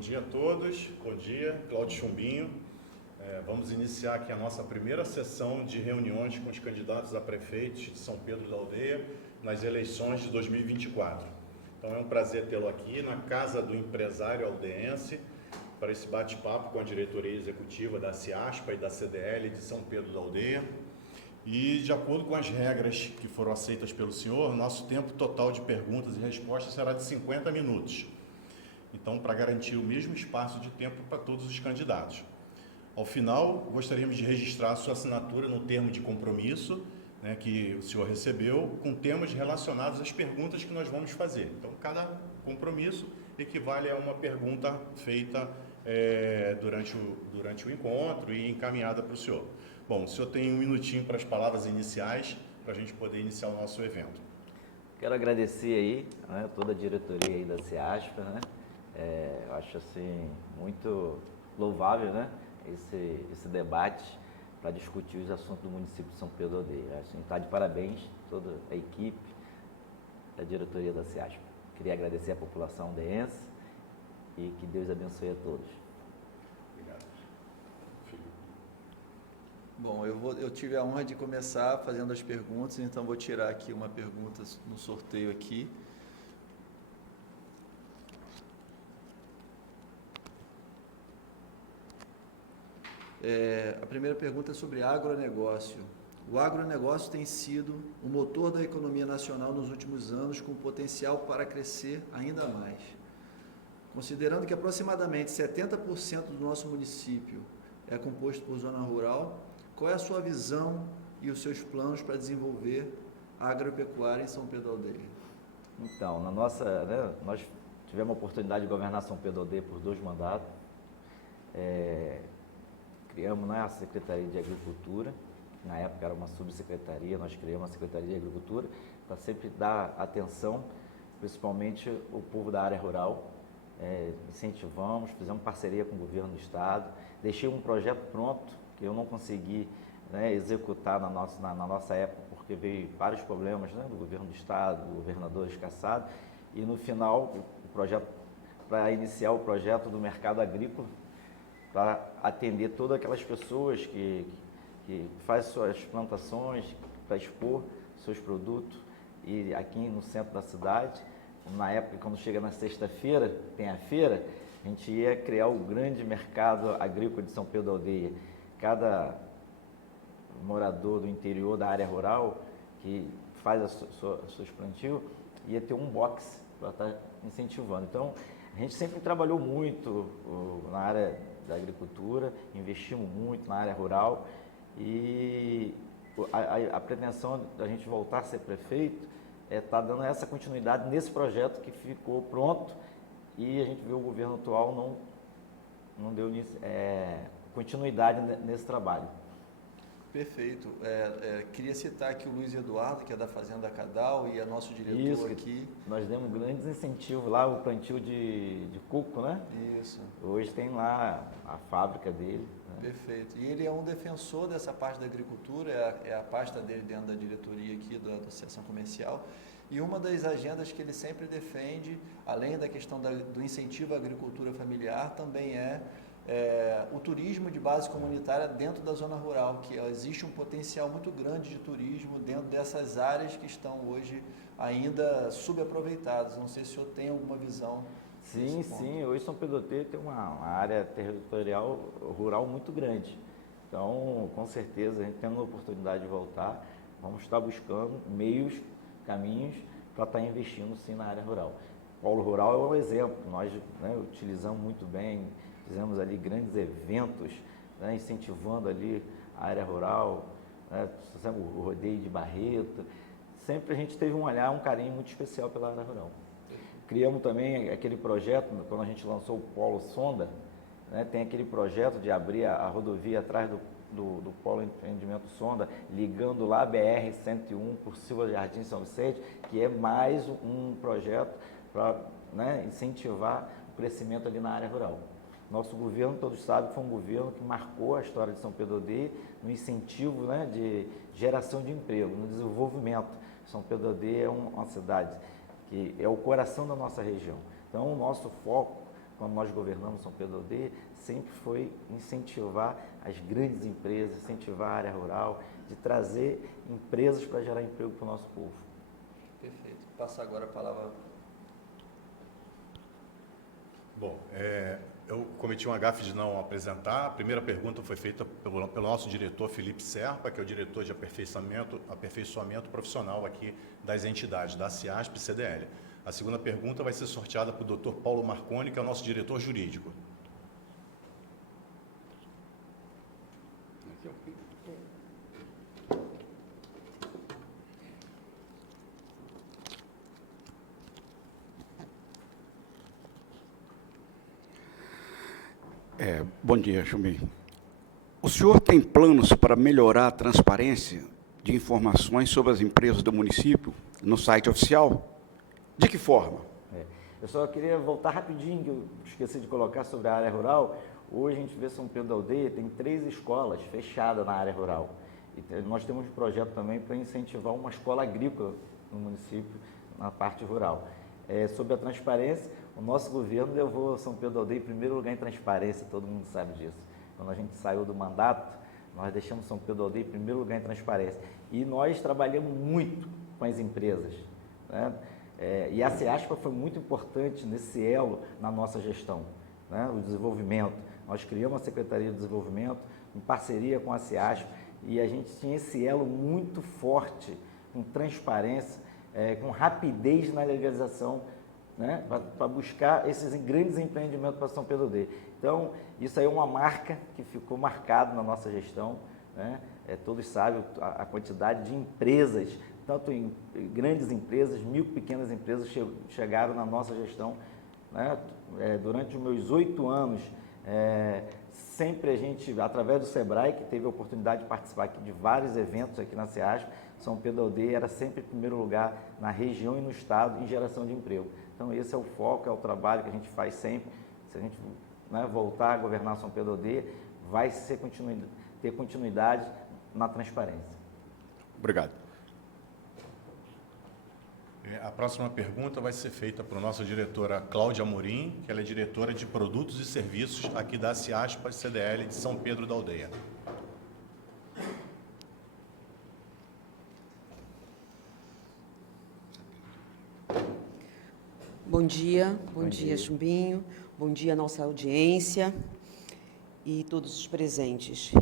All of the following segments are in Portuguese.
dia a todos, bom dia, Cláudio Chumbinho. Vamos iniciar aqui a nossa primeira sessão de reuniões com os candidatos a prefeitos de São Pedro da Aldeia nas eleições de 2024. Então é um prazer tê-lo aqui na Casa do Empresário Aldeense para esse bate-papo com a diretoria executiva da CIASPA e da CDL de São Pedro da Aldeia. E, de acordo com as regras que foram aceitas pelo senhor, nosso tempo total de perguntas e respostas será de 50 minutos. Então, para garantir o mesmo espaço de tempo para todos os candidatos. Ao final, gostaríamos de registrar a sua assinatura no termo de compromisso, né, que o senhor recebeu, com temas relacionados às perguntas que nós vamos fazer. Então, cada compromisso equivale a uma pergunta feita durante o encontro e encaminhada para o senhor. Bom, o senhor tem um minutinho para as palavras iniciais, para a gente poder iniciar o nosso evento. Quero agradecer aí, né, toda a diretoria aí da CIASPA, né? Eu acho assim muito louvável, né, esse debate para discutir os assuntos do município de São Pedro da Aldeia. Assim, está de parabéns toda a equipe da diretoria da CIASPA. Queria agradecer à população aldeense e que Deus abençoe a todos. Obrigado. Filho. Bom, eu tive a honra de começar fazendo as perguntas, então vou tirar aqui uma pergunta no sorteio aqui. A primeira pergunta é sobre agronegócio. O agronegócio tem sido o motor da economia nacional nos últimos anos, com potencial para crescer ainda mais. Considerando que aproximadamente 70% do nosso município é composto por zona rural, qual é a sua visão e os seus planos para desenvolver a agropecuária em São Pedro da Aldeia? Então, nós tivemos a oportunidade de governar São Pedro da Aldeia por 2 mandatos. Criamos, né, a Secretaria de Agricultura, que na época era uma subsecretaria, nós criamos a Secretaria de Agricultura para sempre dar atenção, principalmente o povo da área rural. Incentivamos, fizemos parceria com o governo do estado, deixei um projeto pronto, que eu não consegui, né, executar na nossa época, porque veio vários problemas, né, do governo do estado, do governador escassado, e no final, o projeto, para iniciar o projeto do mercado agrícola, para atender todas aquelas pessoas que fazem suas plantações, para expor seus produtos, e aqui no centro da cidade, na época, quando chega na sexta-feira, tem a feira, a gente ia criar o grande mercado agrícola de São Pedro da Aldeia. Cada morador do interior da área rural que faz os seus plantios ia ter um box para estar incentivando. Então, a gente sempre trabalhou muito na área da agricultura, investimos muito na área rural e a pretensão da gente voltar a ser prefeito está dando essa continuidade nesse projeto que ficou pronto e a gente vê o governo atual não deu continuidade nesse trabalho. Perfeito. Queria citar aqui o Luiz Eduardo, que é da Fazenda Cadal e é nosso diretor. Isso, aqui. Nós demos grandes incentivos lá, o plantio de coco, né? Isso. Hoje tem lá a fábrica dele. Né? Perfeito. E ele é um defensor dessa parte da agricultura, é a pasta dele dentro da diretoria aqui da Associação Comercial. E uma das agendas que ele sempre defende, além da questão do incentivo à agricultura familiar, também o turismo de base comunitária dentro da zona rural, que existe um potencial muito grande de turismo dentro dessas áreas que estão hoje ainda subaproveitadas. Não sei se o senhor tem alguma visão. Sim. Hoje São Pedro da Aldeia tem uma área territorial rural muito grande. Então, com certeza, a gente tendo a oportunidade de voltar, vamos estar buscando meios, caminhos para estar investindo sim na área rural. O Polo Rural é um exemplo, nós, né, utilizamos muito bem, fizemos ali grandes eventos, né, incentivando ali a área rural, né, o rodeio de Barreto. Sempre a gente teve um olhar, um carinho muito especial pela área rural. Criamos também aquele projeto, quando a gente lançou o Polo Sonda, né, tem aquele projeto de abrir a rodovia atrás do Polo Empreendimento Sonda, ligando lá a BR-101 por Silva Jardim São Vicente, que é mais um projeto para, né, incentivar o crescimento ali na área rural. Nosso governo, todos sabem, foi um governo que marcou a história de São Pedro da Aldeia no incentivo, né, de geração de emprego, no desenvolvimento. São Pedro da Aldeia é uma cidade que é o coração da nossa região. Então, o nosso foco quando nós governamos São Pedro da Aldeia, sempre foi incentivar as grandes empresas, incentivar a área rural, de trazer empresas para gerar emprego para o nosso povo. Perfeito. Passar agora a palavra. Bom, eu cometi uma gafe de não apresentar. A primeira pergunta foi feita pelo nosso diretor Felipe Serpa, que é o diretor de aperfeiçoamento profissional aqui das entidades, da CIASP e CDL. A segunda pergunta vai ser sorteada para o Dr. Paulo Marconi, que é o nosso diretor jurídico. Bom dia, Chumbi. O senhor tem planos para melhorar a transparência de informações sobre as empresas do município no site oficial? De que forma? Eu só queria voltar rapidinho, que eu esqueci de colocar sobre a área rural. Hoje a gente vê São Pedro da Aldeia, tem 3 escolas fechadas na área rural. E nós temos um projeto também para incentivar uma escola agrícola no município, na parte rural. Sobre a transparência, o nosso governo levou São Pedro da Aldeia em primeiro lugar em transparência, todo mundo sabe disso. Quando a gente saiu do mandato, nós deixamos São Pedro da Aldeia em primeiro lugar em transparência. E nós trabalhamos muito com as empresas, né? E a CIASPA foi muito importante nesse elo na nossa gestão, né? O desenvolvimento. Nós criamos a Secretaria de Desenvolvimento em parceria com a CIASPA e a gente tinha esse elo muito forte, com transparência, com rapidez na legalização, né? Para buscar esses grandes empreendimentos para São Pedro da Aldeia. Então, isso aí é uma marca que ficou marcada na nossa gestão, né? Todos sabem a quantidade de empresas, tanto em grandes empresas, 1.000 pequenas empresas chegaram na nossa gestão, né? Durante os meus 8 anos, sempre a gente, através do SEBRAE, que teve a oportunidade de participar aqui de vários eventos aqui na CIASP, São Pedro da Aldeia era sempre em primeiro lugar na região e no estado em geração de emprego. Então, esse é o foco, é o trabalho que a gente faz sempre. Se a gente, né, voltar a governar São Pedro da Aldeia, vai ter continuidade na transparência. Obrigado. A próxima pergunta vai ser feita para a nossa diretora Cláudia Amorim, que ela é diretora de Produtos e Serviços aqui da CIASPA CDL de São Pedro da Aldeia. Bom dia Chumbinho, bom dia nossa audiência e todos os presentes.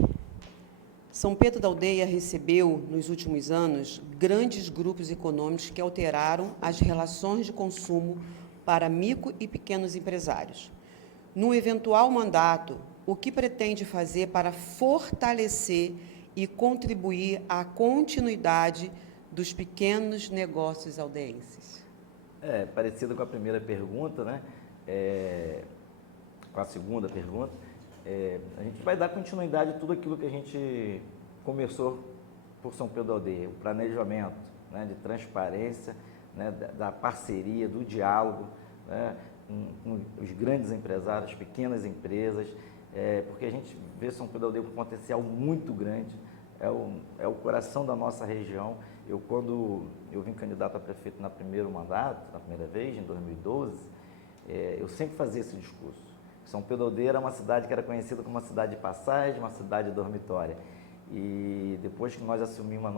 São Pedro da Aldeia recebeu, nos últimos anos, grandes grupos econômicos que alteraram as relações de consumo para micro e pequenos empresários. No eventual mandato, o que pretende fazer para fortalecer e contribuir à continuidade dos pequenos negócios aldeenses? Parecido com a primeira pergunta, né? Com a segunda pergunta, a gente vai dar continuidade a tudo aquilo que a gente começou por São Pedro da Aldeia, o planejamento, né, de transparência, né, da parceria, do diálogo, né, com os grandes empresários, pequenas empresas, porque a gente vê São Pedro da Aldeia com um potencial muito grande, é o coração da nossa região. Quando eu vim candidato a prefeito na primeiro mandato, na primeira vez, em 2012, eu sempre fazia esse discurso. São Pedro da Aldeia era uma cidade que era conhecida como uma cidade de passagem, uma cidade dormitória. E depois que nós assumimos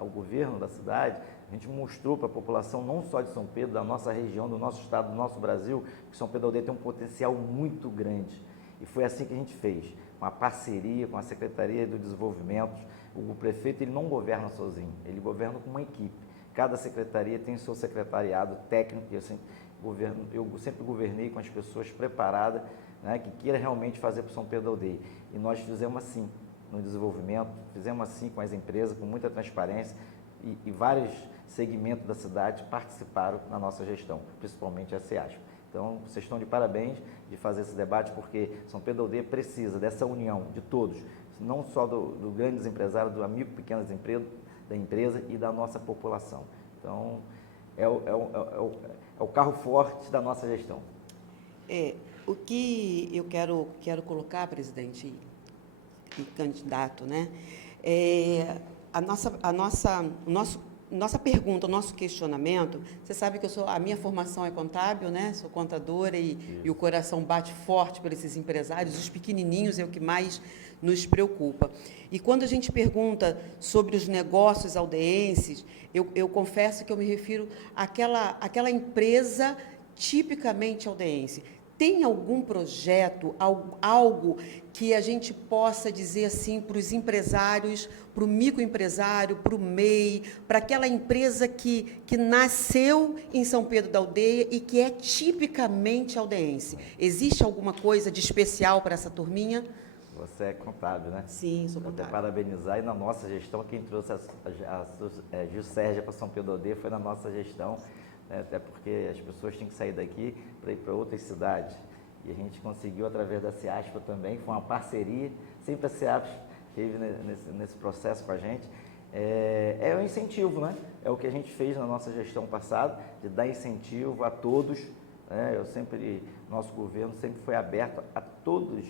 o governo da cidade, a gente mostrou para a população, não só de São Pedro, da nossa região, do nosso estado, do nosso Brasil, que São Pedro da Aldeia tem um potencial muito grande. E foi assim que a gente fez, uma parceria com a Secretaria do Desenvolvimento. O prefeito ele não governa sozinho, ele governa com uma equipe. Cada secretaria tem o seu secretariado técnico, eu sempre governei com as pessoas preparadas, né, que queiram realmente fazer para São Pedro da Aldeia. E nós fizemos assim no desenvolvimento, fizemos assim com as empresas, com muita transparência, e vários segmentos da cidade participaram na nossa gestão, principalmente a CIASP. Então, vocês estão de parabéns de fazer esse debate, porque São Pedro da Aldeia precisa dessa união de todos, não só do grandes empresários, do amigo pequenas empresas, da empresa e da nossa população. Então, é o carro forte da nossa gestão. O que eu quero colocar, presidente e candidato, né? O nosso nossa pergunta, o nosso questionamento, você sabe que a minha formação é contábil, né? Sou contadora e o coração bate forte por esses empresários, os pequenininhos é o que mais nos preocupa. E quando a gente pergunta sobre os negócios aldeenses, eu confesso que eu me refiro àquela empresa tipicamente aldeense. Tem algum projeto, algo que a gente possa dizer assim para os empresários, para o microempresário, para o MEI, para aquela empresa que nasceu em São Pedro da Aldeia e que é tipicamente aldeense? Existe alguma coisa de especial para essa turminha? Você é contábil, né? Sim, sou Vou até contábil. parabenizar. E na nossa gestão, quem trouxe a Gilsérgia para São Pedro da Aldeia foi na nossa gestão, né? Até porque as pessoas têm que sair daqui para ir para outras cidades. E a gente conseguiu, através da CEASPA também, foi uma parceria, sempre a CEASPA esteve nesse processo com a gente. É um incentivo, né? É o que a gente fez na nossa gestão passada, de dar incentivo a todos, né? Nosso governo sempre foi aberto a todos,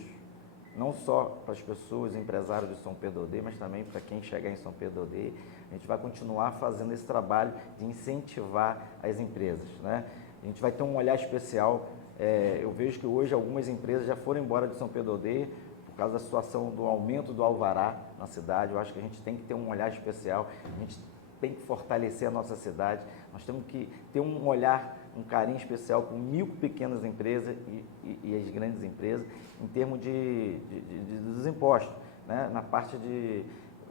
não só para as pessoas, empresários de São Pedro da Aldeia, mas também para quem chegar em São Pedro da Aldeia. A gente vai continuar fazendo esse trabalho de incentivar as empresas, né? A gente vai ter um olhar especial. Eu vejo que hoje algumas empresas já foram embora de São Pedro da Aldeia por causa da situação do aumento do alvará na cidade. Eu acho que a gente tem que ter um olhar especial, a gente tem que fortalecer a nossa cidade, nós temos que ter um olhar, um carinho especial com micro pequenas empresas e as grandes empresas, em termos dos impostos, né? Na parte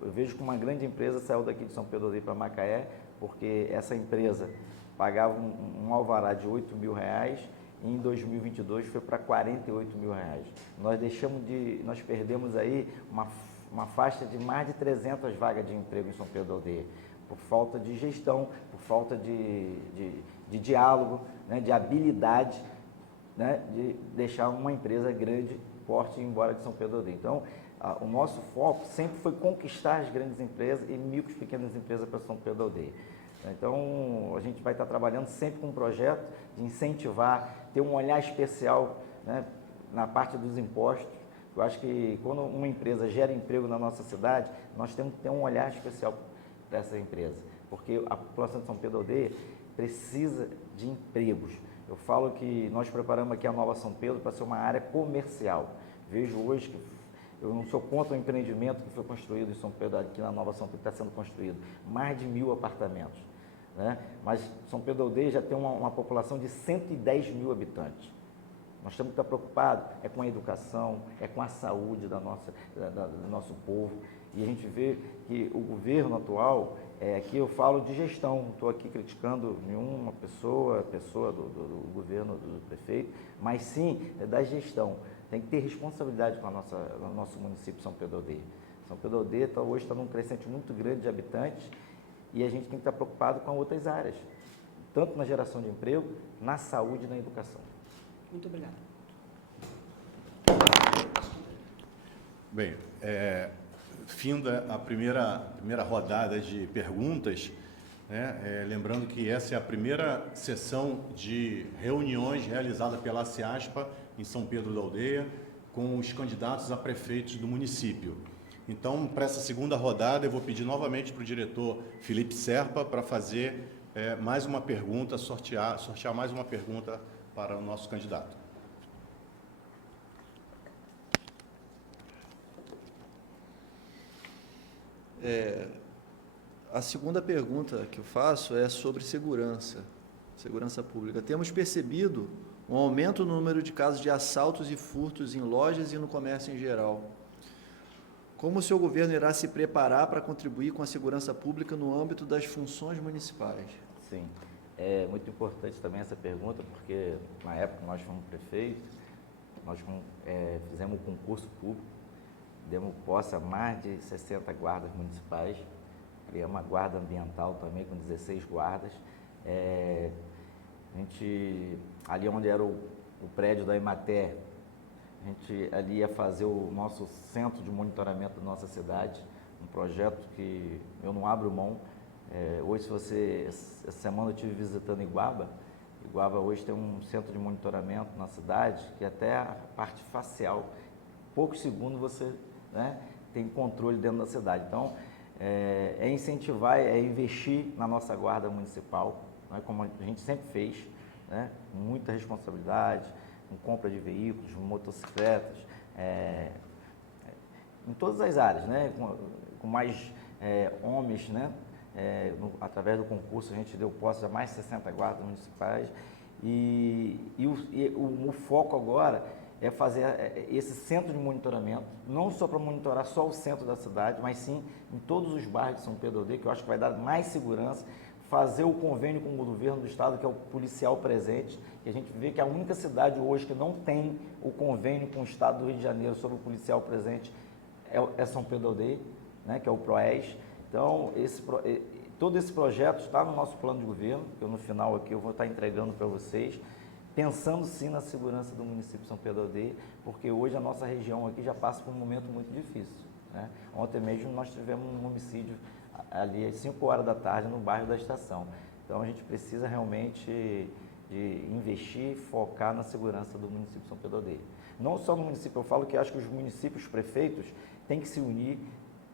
eu vejo que uma grande empresa saiu daqui de São Pedro da Aldeia para Macaé, porque essa empresa pagava um alvará de R$8.000 e em 2022 foi para R$48.000. Nós perdemos aí uma faixa de mais de 300 vagas de emprego em São Pedro da Aldeia, por falta de gestão, por falta de diálogo, né, de habilidade, né, de deixar uma empresa grande, forte, ir embora de São Pedro da Aldeia. Então, o nosso foco sempre foi conquistar as grandes empresas e micro e pequenas empresas para São Pedro da Aldeia. Então, a gente vai estar trabalhando sempre com um projeto de incentivar, ter um olhar especial, né, na parte dos impostos. Eu acho que quando uma empresa gera emprego na nossa cidade, nós temos que ter um olhar especial para essa empresa, porque a população de São Pedro da Aldeia precisa de empregos. Eu falo que nós preparamos aqui a Nova São Pedro para ser uma área comercial. Vejo hoje que eu não sou contra o empreendimento que foi construído em São Pedro, aqui na Nova São Pedro está sendo construído, mais de 1.000 apartamentos, né? Mas São Pedro da Aldeia já tem uma população de 110 mil habitantes. Nós temos que estar preocupados com a educação, com a saúde do nosso povo. E a gente vê que o governo atual, aqui eu falo de gestão, não estou aqui criticando nenhuma pessoa do governo, do prefeito, mas sim da gestão. Tem que ter responsabilidade com o nosso município São Pedro da Aldeia. São Pedro da Aldeia hoje está num crescente muito grande de habitantes e a gente tem que estar preocupado com outras áreas, tanto na geração de emprego, na saúde e na educação. Muito obrigada. Bem, finda a primeira rodada de perguntas, né? Lembrando que essa é a primeira sessão de reuniões realizada pela CEASPA em São Pedro da Aldeia, com os candidatos a prefeitos do município. Então, para essa segunda rodada, eu vou pedir novamente para o diretor Felipe Serpa para fazer mais uma pergunta, sortear mais uma pergunta para o nosso candidato. A segunda pergunta que eu faço é sobre segurança pública. Temos percebido um aumento no número de casos de assaltos e furtos em lojas e no comércio em geral. Como o seu governo irá se preparar para contribuir com a segurança pública no âmbito das funções municipais? Sim, é muito importante também essa pergunta, porque na época nós fomos prefeitos, nós fizemos um concurso público, demos posse a mais de 60 guardas municipais, criamos uma guarda ambiental também com 16 guardas. A gente, ali onde era o prédio da Emater, a gente ali ia fazer o nosso centro de monitoramento da nossa cidade, um projeto que eu não abro mão. Hoje, essa semana eu estive visitando Iguaba hoje tem um centro de monitoramento na cidade, que até a parte facial, poucos segundos você, né, tem controle dentro da cidade. Então, é incentivar, é investir na nossa guarda municipal, né, como a gente sempre fez, né, com muita responsabilidade, com compra de veículos, motocicletas, em todas as áreas, né, com mais homens, né, através do concurso a gente deu posse a mais de 60 guardas municipais e o foco agora é fazer esse centro de monitoramento, não só para monitorar só o centro da cidade, mas sim em todos os bairros de São Pedro da Aldeia, que eu acho que vai dar mais segurança, fazer o convênio com o governo do estado, que é o policial presente, que a gente vê que a única cidade hoje que não tem o convênio com o estado do Rio de Janeiro sobre o policial presente é São Pedro da Aldeia, né, que é o PROES. Então, todo esse projeto está no nosso plano de governo, que eu, no final aqui eu vou estar entregando para vocês, pensando sim na segurança do município de São Pedro da Aldeia, porque hoje a nossa região aqui já passa por um momento muito difícil, né? Ontem mesmo nós tivemos um homicídio ali às 5 horas da tarde no bairro da Estação. Então a gente precisa realmente de investir, focar na segurança do município de São Pedro da Aldeia. Não só no município, eu falo que acho que os municípios, os prefeitos, têm que se unir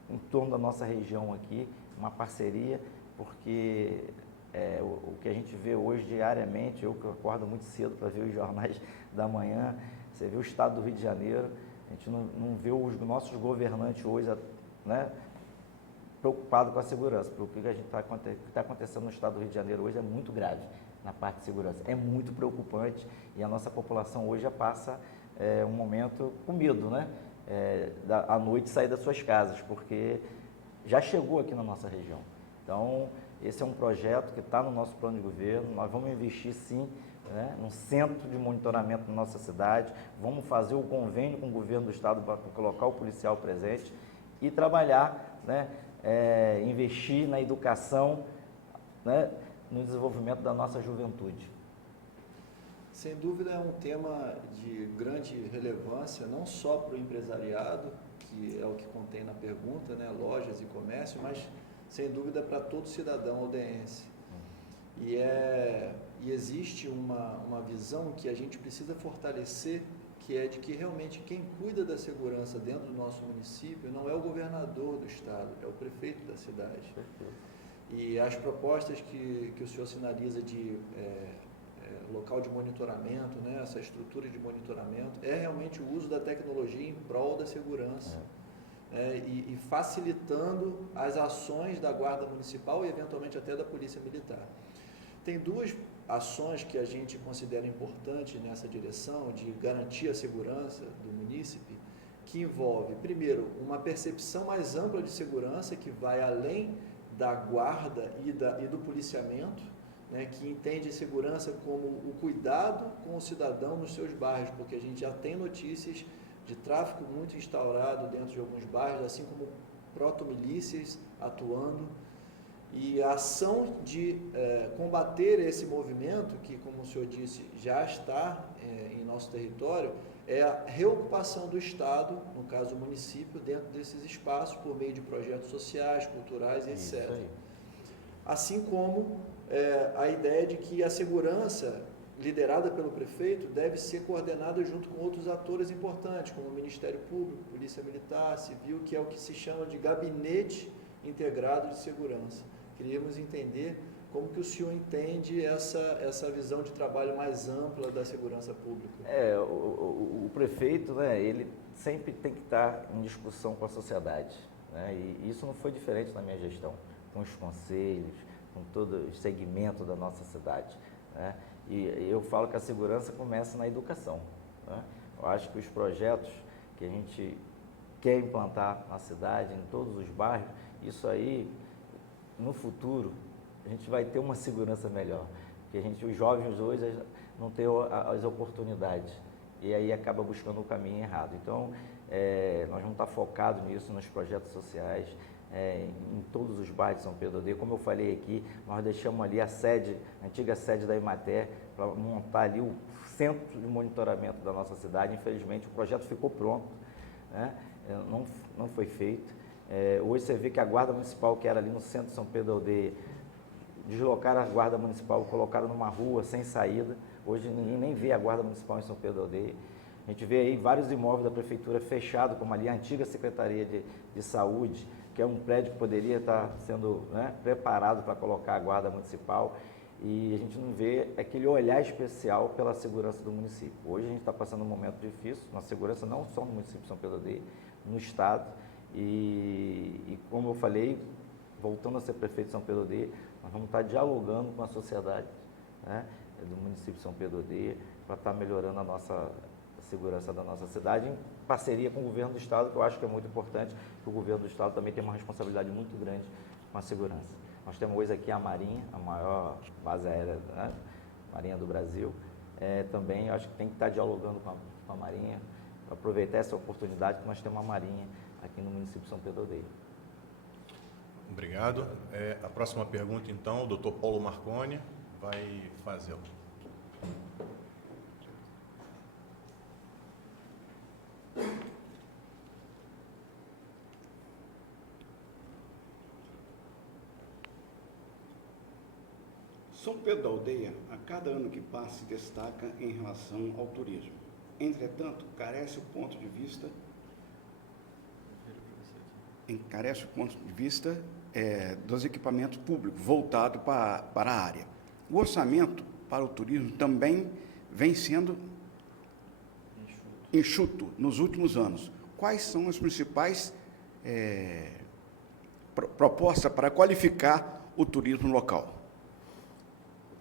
em torno da nossa região aqui, uma parceria, porque o que a gente vê hoje diariamente, eu que acordo muito cedo para ver os jornais da manhã, você vê o estado do Rio de Janeiro, a gente não vê os nossos governantes hoje, né, preocupados com a segurança, porque o que está acontecendo no estado do Rio de Janeiro hoje é muito grave na parte de segurança, é muito preocupante e a nossa população hoje já passa um momento com medo, né, à noite sair das suas casas, porque já chegou aqui na nossa região. Então, esse é um projeto que está no nosso plano de governo, nós vamos investir sim, né, num centro de monitoramento na nossa cidade, vamos fazer o convênio com o governo do estado para colocar o policial presente e trabalhar, né, investir na educação, né, no desenvolvimento da nossa juventude. Sem dúvida é um tema de grande relevância, não só para o empresariado, que é o que contém na pergunta, né, lojas e comércio, mas sem dúvida para todo cidadão aldeense. E existe uma visão que a gente precisa fortalecer, que é de que realmente quem cuida da segurança dentro do nosso município não é o governador do estado, é o prefeito da cidade. E as propostas que o senhor sinaliza de local de monitoramento, né, essa estrutura de monitoramento, é realmente o uso da tecnologia em prol da segurança. E facilitando as ações da Guarda Municipal e, eventualmente, até da Polícia Militar. Tem duas ações que a gente considera importantes nessa direção de garantir a segurança do munícipe, que envolve, primeiro, uma percepção mais ampla de segurança, que vai além da guarda e do policiamento, né, que entende segurança como o cuidado com o cidadão nos seus bairros, porque a gente já tem notícias de tráfico muito instaurado dentro de alguns bairros, assim como protomilícias atuando, e a ação de combater esse movimento, que, como o senhor disse, já está em nosso território, é a reocupação do Estado, no caso o município, dentro desses espaços, por meio de projetos sociais, culturais, etc. Assim como a ideia de que a segurança liderada pelo prefeito, deve ser coordenada junto com outros atores importantes, como o Ministério Público, Polícia Militar, Civil, que é o que se chama de Gabinete Integrado de Segurança. Queríamos entender como que o senhor entende essa visão de trabalho mais ampla da segurança pública. O prefeito, né, ele sempre tem que estar em discussão com a sociedade, né, e isso não foi diferente na minha gestão, com os conselhos, com todo o segmento da nossa cidade, né. E eu falo que a segurança começa na educação, né? Eu acho que os projetos que a gente quer implantar na cidade, em todos os bairros, isso aí, no futuro, a gente vai ter uma segurança melhor. Porque os jovens hoje não têm as oportunidades e aí acaba buscando o caminho errado. Então, nós vamos estar focados nisso, nos projetos sociais, em todos os bairros de São Pedro da Aldeia. Como eu falei aqui, nós deixamos ali a antiga sede da Emater, para montar ali o centro de monitoramento da nossa cidade. Infelizmente, o projeto ficou pronto, né? Não foi feito. Hoje você vê que a Guarda Municipal, que era ali no centro de São Pedro da Aldeia, deslocaram a Guarda Municipal, colocaram numa rua sem saída. Hoje ninguém nem vê a Guarda Municipal em São Pedro da Aldeia. A gente vê aí vários imóveis da Prefeitura fechados, como ali a antiga Secretaria de Saúde, que é um prédio que poderia estar sendo, né, preparado para colocar a guarda municipal, e a gente não vê aquele olhar especial pela segurança do município. Hoje a gente está passando um momento difícil, na segurança não só no município de São Pedro da Aldeia, no estado, e como eu falei, voltando a ser prefeito de São Pedro da Aldeia, nós vamos estar dialogando com a sociedade, né, do município de São Pedro da Aldeia, para estar melhorando a segurança da nossa cidade, em parceria com o governo do estado, que eu acho que é muito importante, que o governo do estado também tem uma responsabilidade muito grande com a segurança. Nós temos hoje aqui a Marinha, a maior base aérea, né, Marinha do Brasil. Também acho que tem que estar dialogando com a Marinha, para aproveitar essa oportunidade que nós temos a Marinha aqui no município de São Pedro da Aldeia. Obrigado. A próxima pergunta, então, o doutor Paulo Marconi vai fazer. São Pedro da Aldeia, a cada ano que passa, se destaca em relação ao turismo. Entretanto, carece o ponto de vista dos equipamentos públicos voltados para a área. O orçamento para o turismo também vem sendo enxuto nos últimos anos. Quais são as principais propostas para qualificar o turismo local?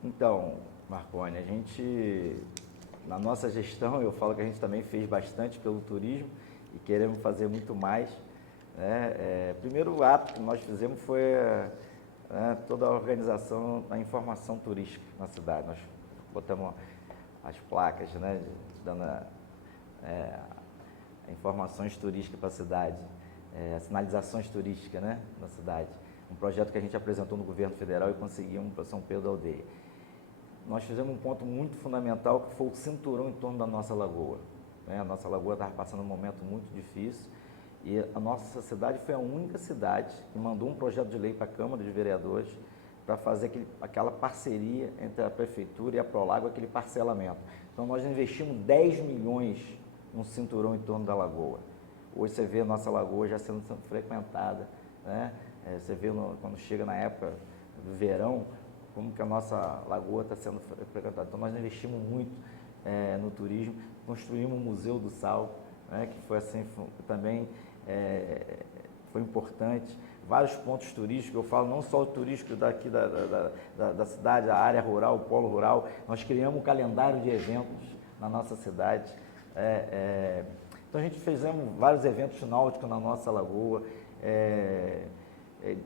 Então, Marconi, a gente, na nossa gestão, eu falo que a gente também fez bastante pelo turismo e queremos fazer muito mais, né? Primeiro ato que nós fizemos foi toda a organização da informação turística na cidade. Nós botamos as placas, né, dando informações turísticas para a cidade, sinalizações turísticas, né, na cidade. Um projeto que a gente apresentou no governo federal e conseguimos para São Pedro da Aldeia. Nós fizemos um ponto muito fundamental, que foi o cinturão em torno da nossa lagoa, né? A nossa lagoa estava passando um momento muito difícil e a nossa cidade foi a única cidade que mandou um projeto de lei para a Câmara de Vereadores para fazer aquela parceria entre a Prefeitura e a Prolago, aquele parcelamento. Então, nós investimos 10 milhões no cinturão em torno da lagoa. Hoje você vê a nossa lagoa já sendo frequentada, né? Você vê quando chega na época do verão, como que a nossa lagoa está sendo frequentada. Então, nós investimos muito no turismo, construímos o Museu do Sal, né, que foi assim, também foi importante. Vários pontos turísticos, eu falo não só o turístico daqui da cidade, a área rural, o polo rural. Nós criamos um calendário de eventos na nossa cidade. Então, a gente fizemos vários eventos náuticos na nossa lagoa.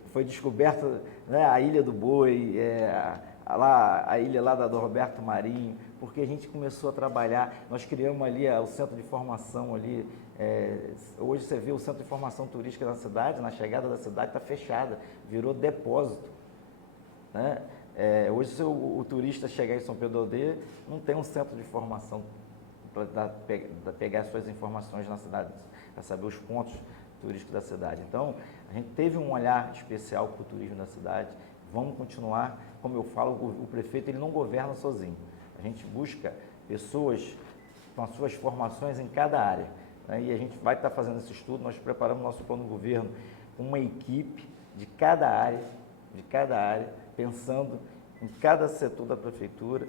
Foi descoberta, né, a Ilha do Boi, a ilha lá do Roberto Marinho, porque a gente começou a trabalhar, nós criamos ali o centro de formação ali, hoje você vê o centro de formação turística na cidade, na chegada da cidade está fechada, virou depósito, né? Hoje se o turista chegar em São Pedro da Aldeia, não tem um centro de formação para pegar suas informações na cidade, para saber os pontos turísticos da cidade. Então, a gente teve um olhar especial para o turismo da cidade, vamos continuar, como eu falo, o prefeito ele não governa sozinho, a gente busca pessoas com as suas formações em cada área, né? E a gente vai estar fazendo esse estudo, nós preparamos nosso plano de governo com uma equipe de cada área, pensando em cada setor da prefeitura,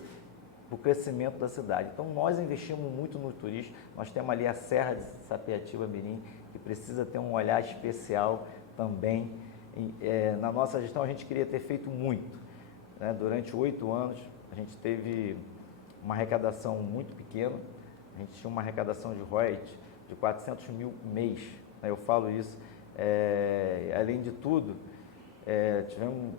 para o crescimento da cidade. Então, nós investimos muito no turismo, nós temos ali a Serra de Sapetiba-Mirim, que precisa ter um olhar especial também. Na nossa gestão, a gente queria ter feito muito, né? Durante 8 anos, a gente teve uma arrecadação muito pequena, a gente tinha uma arrecadação de royalties de 400 mil mês, né? Eu falo isso. Além de tudo,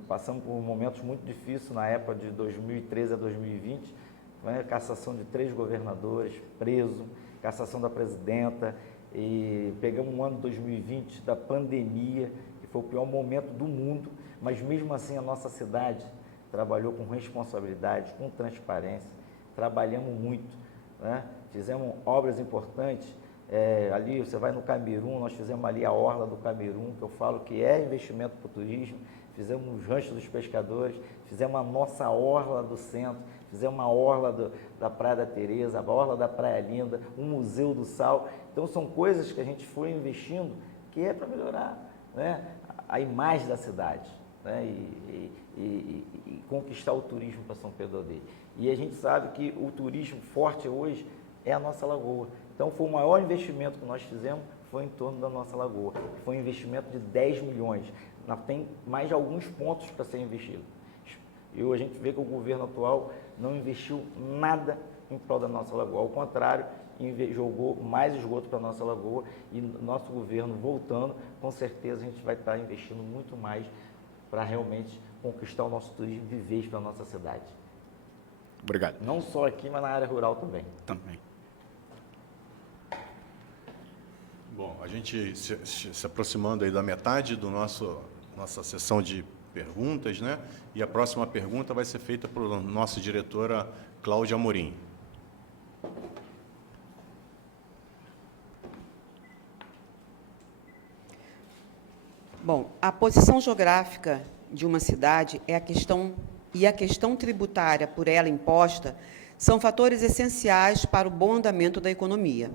passamos por momentos muito difíceis na época de 2013 a 2020, né? Cassação de 3 governadores presos, cassação da presidenta, e pegamos um ano de 2020 da pandemia, que foi o pior momento do mundo, mas mesmo assim a nossa cidade trabalhou com responsabilidade, com transparência, trabalhamos muito, né? Fizemos obras importantes, ali você vai no Camerum, nós fizemos ali a Orla do Camerum, que eu falo que é investimento para o turismo, fizemos os ranchos dos pescadores, fizemos a nossa Orla do centro, fizemos a Orla da Praia da Tereza, a Orla da Praia Linda, o Museu do Sal. Então, são coisas que a gente foi investindo que é para melhorar, né, a imagem da cidade, né? E conquistar o turismo para São Pedro da Aldeia. E a gente sabe que o turismo forte hoje é a nossa lagoa. Então, foi o maior investimento que nós fizemos, foi em torno da nossa lagoa. Foi um investimento de 10 milhões. Tem mais alguns pontos para ser investido. E a gente vê que o governo atual não investiu nada em prol da nossa lagoa. Ao contrário, jogou mais esgoto para a nossa lagoa e nosso governo voltando, com certeza a gente vai estar investindo muito mais para realmente conquistar o nosso turismo de vez para a nossa cidade. Obrigado. Não só aqui, mas na área rural também. Também. Bom, a gente se aproximando aí da metade do nossa sessão de perguntas, né? E a próxima pergunta vai ser feita por nossa diretora Cláudia Amorim. Bom, a posição geográfica de uma cidade e a questão tributária por ela imposta são fatores essenciais para o bom andamento da economia.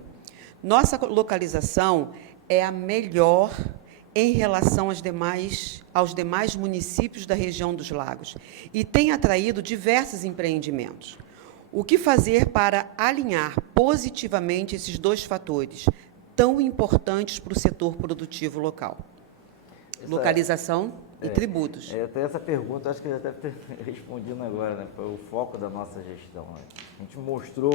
Nossa localização é a melhor em relação aos demais municípios da região dos Lagos e tem atraído diversos empreendimentos. O que fazer para alinhar positivamente esses dois fatores tão importantes para o setor produtivo local? Localização e tributos. Até essa pergunta, acho que já deve ter respondido agora, né? Foi o foco da nossa gestão. Né? A gente mostrou,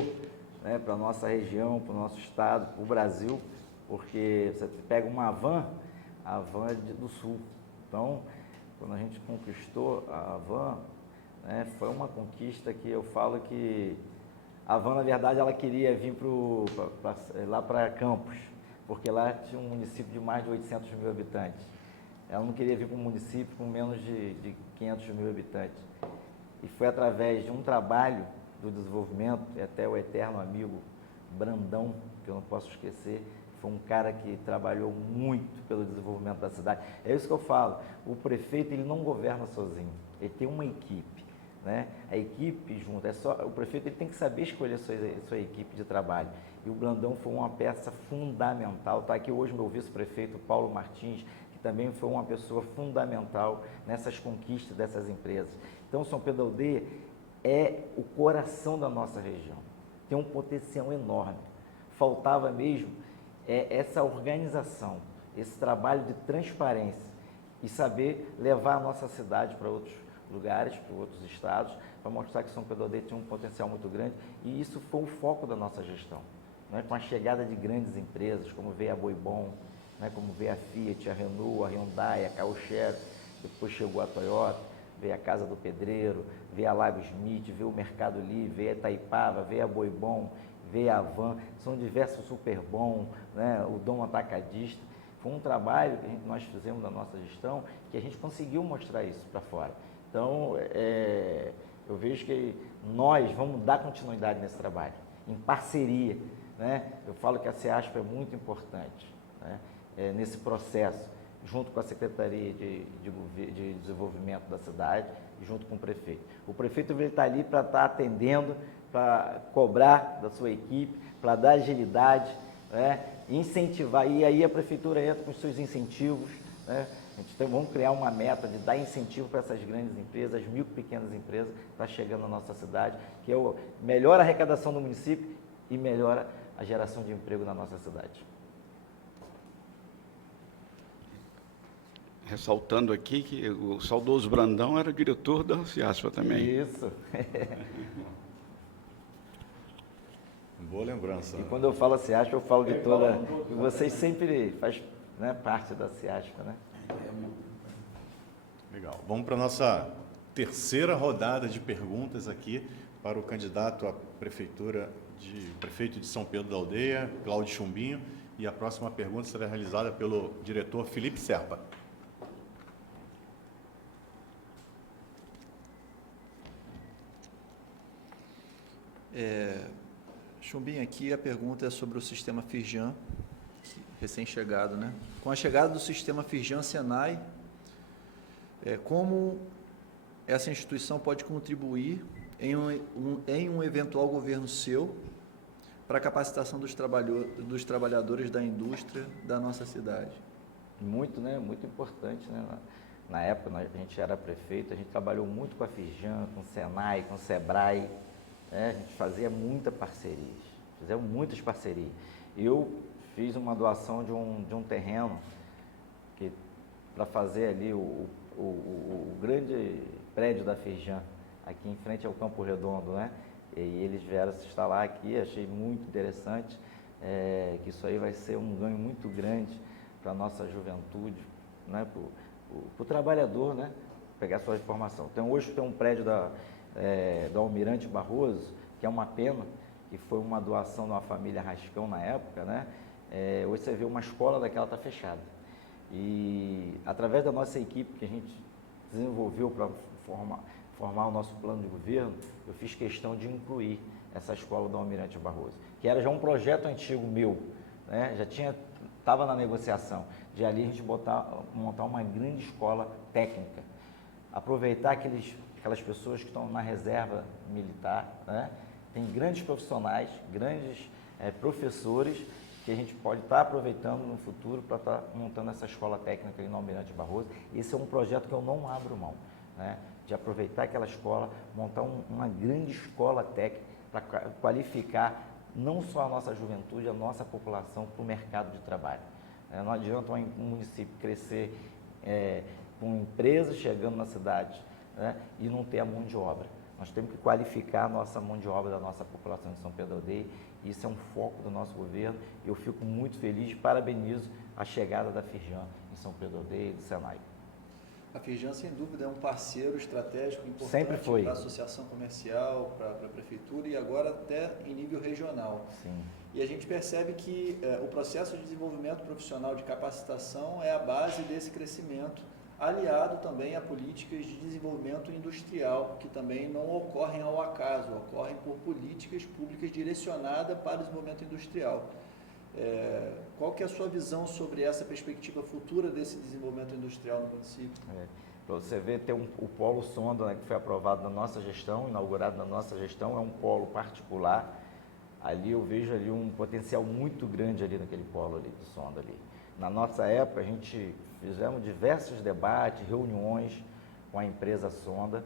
né, para a nossa região, para o nosso estado, para o Brasil, porque você pega uma van, a van é do sul. Então, quando a gente conquistou a van, né, foi uma conquista que eu falo que a van, na verdade, ela queria vir lá para Campos, porque lá tinha um município de mais de 800 mil habitantes. Ela não queria vir para um município com menos de 500 mil habitantes. E foi através de um trabalho do desenvolvimento, e até o eterno amigo Brandão, que eu não posso esquecer, foi um cara que trabalhou muito pelo desenvolvimento da cidade. É isso que eu falo, o prefeito ele não governa sozinho, ele tem uma equipe, né? A equipe junto, o prefeito ele tem que saber escolher sua equipe de trabalho. E o Brandão foi uma peça fundamental. Está aqui hoje meu vice-prefeito Paulo Martins, também foi uma pessoa fundamental nessas conquistas dessas empresas. Então, São Pedro da Aldeia é o coração da nossa região, tem um potencial enorme. Faltava mesmo essa organização, esse trabalho de transparência e saber levar a nossa cidade para outros lugares, para outros estados, para mostrar que São Pedro da Aldeia tem um potencial muito grande, e isso foi o foco da nossa gestão. Né? Com a chegada de grandes empresas, como veio a Boibon, né, como veio a Fiat, a Renault, a Hyundai, a Caoa Chery, depois chegou a Toyota, veio a Casa do Pedreiro, veio a Lago Smith, veio o Mercado Livre, veio a Itaipava, veio a Boibon, veio a Van, são diversos Superbom, né, o Dom Atacadista. Foi um trabalho que nós fizemos na nossa gestão que a gente conseguiu mostrar isso para fora. Então, eu vejo que nós vamos dar continuidade nesse trabalho, em parceria. Né? Eu falo que a CEASP é muito importante, né? Nesse processo, junto com a Secretaria de Desenvolvimento da cidade e junto com o prefeito. O prefeito está ali para estar atendendo, para cobrar da sua equipe, para dar agilidade, né? Incentivar, e aí a prefeitura entra com os seus incentivos, né? Vamos criar uma meta de dar incentivo para essas grandes empresas, as micro pequenas empresas que estão chegando na nossa cidade, que melhora a arrecadação do município e melhora a geração de emprego na nossa cidade. Ressaltando aqui que o saudoso Brandão era diretor da CEASP também. Isso. Boa lembrança. E quando eu falo CEASP, eu falo de toda... E vocês sempre fazem, né, parte da CEASP, né? Legal. Vamos para a nossa terceira rodada de perguntas aqui para o candidato à prefeito de São Pedro da Aldeia, Cláudio Chumbinho. E a próxima pergunta será realizada pelo diretor Felipe Serpa. Chumbinho, aqui a pergunta é sobre o sistema Firjan, recém-chegado, né? Com a chegada do sistema Firjan Senai, como essa instituição pode contribuir em um eventual governo seu para a capacitação dos trabalhadores da indústria da nossa cidade? muito, né, muito importante, né? Na época a gente era prefeito, a gente trabalhou muito com a Firjan, com o Senai, com o Sebrae, né? A gente fazia muitas parcerias, fizemos muitas parcerias. Eu fiz uma doação de um terreno para fazer ali o grande prédio da Firjan, aqui em frente ao Campo Redondo, né? E eles vieram se instalar aqui, achei muito interessante, que isso aí vai ser um ganho muito grande para a nossa juventude, né? Para o trabalhador, né? Pegar sua informação. Então, hoje tem um prédio do Almirante Barroso, que é uma pena, que foi uma doação de uma família Rascão na época, né? Hoje você vê uma escola daquela está fechada. E através da nossa equipe que a gente desenvolveu para formar o nosso plano de governo, eu fiz questão de incluir essa escola do Almirante Barroso, que era já um projeto antigo meu, né? Estava na negociação, de ali a gente montar uma grande escola técnica, aproveitar aquelas pessoas que estão na reserva militar, né? Tem grandes profissionais, grandes professores que a gente pode estar aproveitando no futuro para estar montando essa escola técnica ali no Almirante Barroso. Esse é um projeto que eu não abro mão, né? De aproveitar aquela escola, montar uma grande escola técnica para qualificar não só a nossa juventude, a nossa população para o mercado de trabalho. Não adianta um município crescer com empresas chegando na cidade, né, e não ter a mão de obra. Nós temos que qualificar a nossa mão de obra da nossa população de São Pedro da Aldeia. Isso é um foco do nosso governo. Eu fico muito feliz e parabenizo a chegada da Firjan em São Pedro da Aldeia e do Senai. A Firjan, sem dúvida, é um parceiro estratégico Sempre importante foi. para a associação comercial, para a prefeitura e agora até em nível regional. Sim. E a gente percebe que o processo de desenvolvimento profissional de capacitação é a base desse crescimento, aliado também a políticas de desenvolvimento industrial, que também não ocorrem ao acaso, ocorrem por políticas públicas direcionadas para o desenvolvimento industrial. Qual que é a sua visão sobre essa perspectiva futura desse desenvolvimento industrial no município? Para você ver, tem o polo sonda, né, que foi aprovado na nossa gestão, inaugurado na nossa gestão, é um polo particular. Ali eu vejo ali um potencial muito grande ali naquele polo ali do sonda ali. Na nossa época a gente fizemos diversos debates, reuniões com a empresa Sonda.